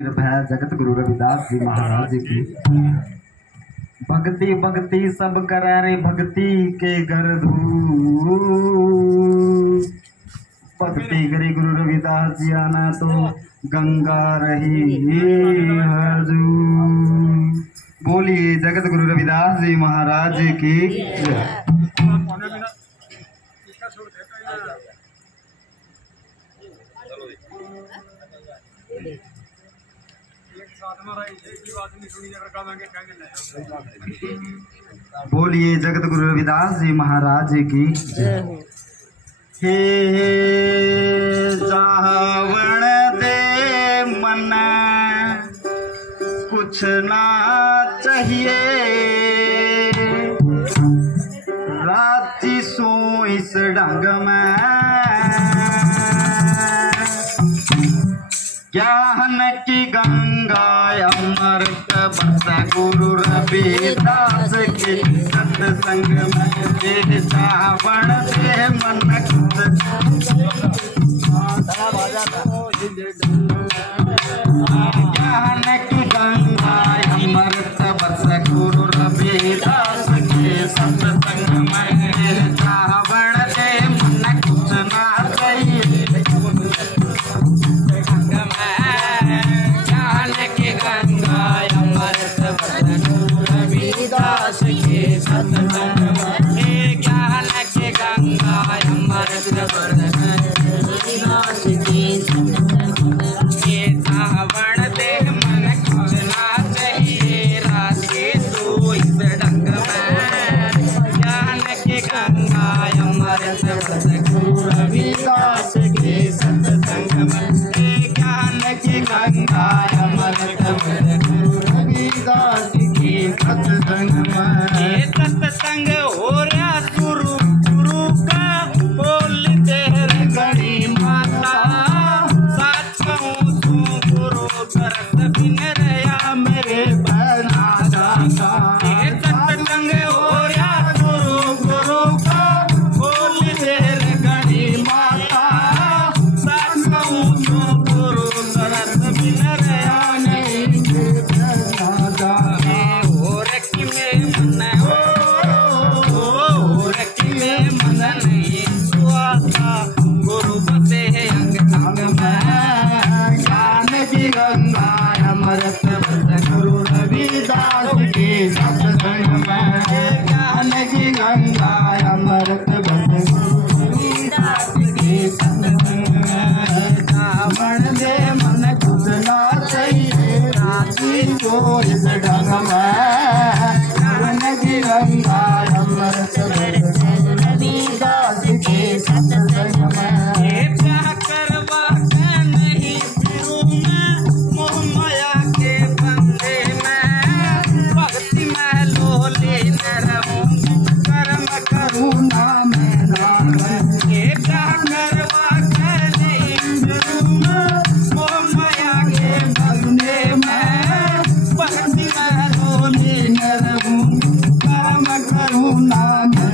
भया जगत गुरु रविदास जी महाराज की भक्ति भक्ति सब करा रे भक्ति के घर धू भक्ति करे गुरु रविदास जी आना तो गंगा रही हजूर। बोलिए जगत गुरु रविदास जी महाराज की बोलिए जगत गुरु रविदास जी महाराज की हे जावण दे मन कुछ ना चाहिए राती सो इस ढंग में ज्ञान की गंगा अमृत बस गुरु रविदास के सत्संग में जावण दे मन ज्ञान की गंगा अमृत बस गुरु रविदास के सत्संग में जावण दे मन कुछ ना चाहिए रविदास के सत्संग में ज्ञान के गंगा अमृत रविदास के सत्संग में जावण दे मन कुछ ना चाहिए राधे सो इस ढंग में ज्ञान के गंगा अमृत रविदास के सत्संग में ज्ञान की गंगा अमृत रविदास के सत्संग में सत्संग हो रहा गुरु गुरु का बोल देर गणी माता साथ कहूँ तू गुरु करत बिन रया मेरे बना दाता सत्संग हो रहा गुरु गुरु का बोल देर गणी माता साथ कहूँ तू गुरु करत बिन रया गुरु बसे अंग अंग में ज्ञान की गंगा अमृत गुरु रविदास के सत्संग में ज्ञान की गंगा अमृत रविदास के सत्संग में जावण दे मन कुछ ना चाहिए राती को इस ढंग में ज्ञान की गंगा अमृत रविदास के सत्संग में क्या करवा के नहीं फिरूं मैं मोह माया के बंदे में भक्ति में लोली न रहूं कर्म करूं ना मैं नाम क्या करवा के नहीं फिरूं मैं मोह माया के बंदे में भक्ति में लोली न रहूं कर्म करूं ना मैं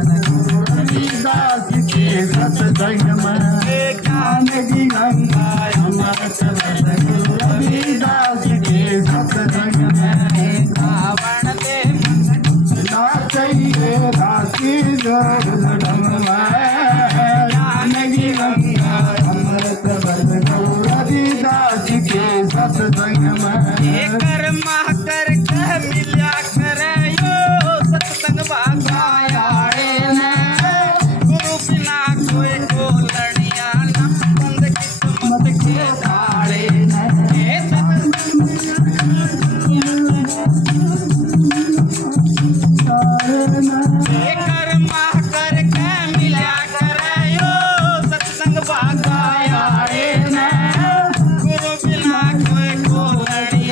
रविदास के सत्संग में ज्ञान की गंगा अमृत रविदास के सत्संग में जावण दे ना चाहिए राशि ढंग में ज्ञान की गंगा अमृत रविदास के सत्संग में कर माह कर कह मिल्या करे यो सत्संग भागाया गुरु बिना कोई को लड़िया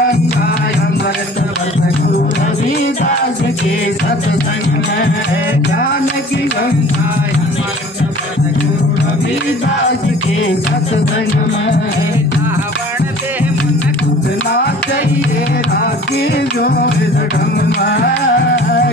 गंगा अमृत वर्ष गुरु रविदास के सत्संग में, ज्ञान की गंगा अमृत वर्ष गुरु रविदास के सत्संग में। रावण दे मन कुदना चाहिए राखी जो ढंग में,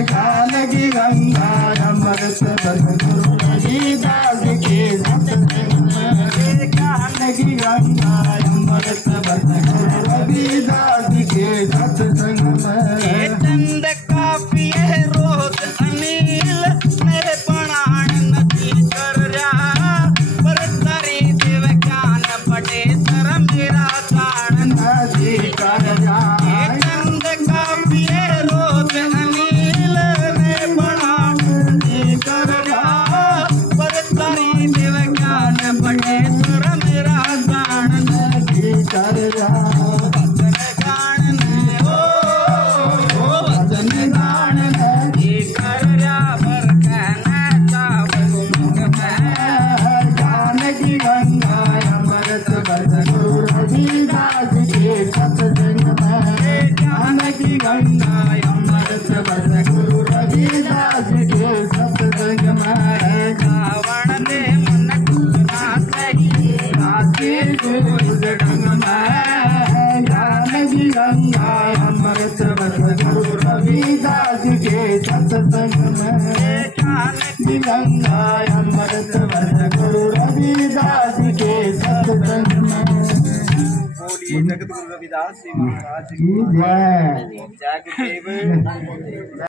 ज्ञान की गंगा अमृत वर्ष गुरु रविदास के सत्संग में, ज्ञान की गंगा अमृत वर्ष गुरु रविदास के सत्संग में। चंद का पिए रोज अनिल मेरे प्राण नदी कर रहा, पर तारी देव ज्ञान पटे सर मेरा प्राण नदी कर रहा। चंद का पिए रोज अनिल मेरे प्राण नदी कर रहा, पर तारी देव ज्ञान पटे सर मेरा प्राण नदी कर रहा। गंगा अमृत वर्ष गुरु रविदास के सत्संग में, रावण दे मन कुदना चाहिए राखी जो ढंग में, ज्ञान की गंगा अमृत वर्ष गुरु रविदास के सत्संग में, ज्ञान की गंगा अमृत वर्ष गुरु रविदास के सत्संग में। बोलिए जगत गुरु रविदास जी महाराज की जय। जय गुरुदेव।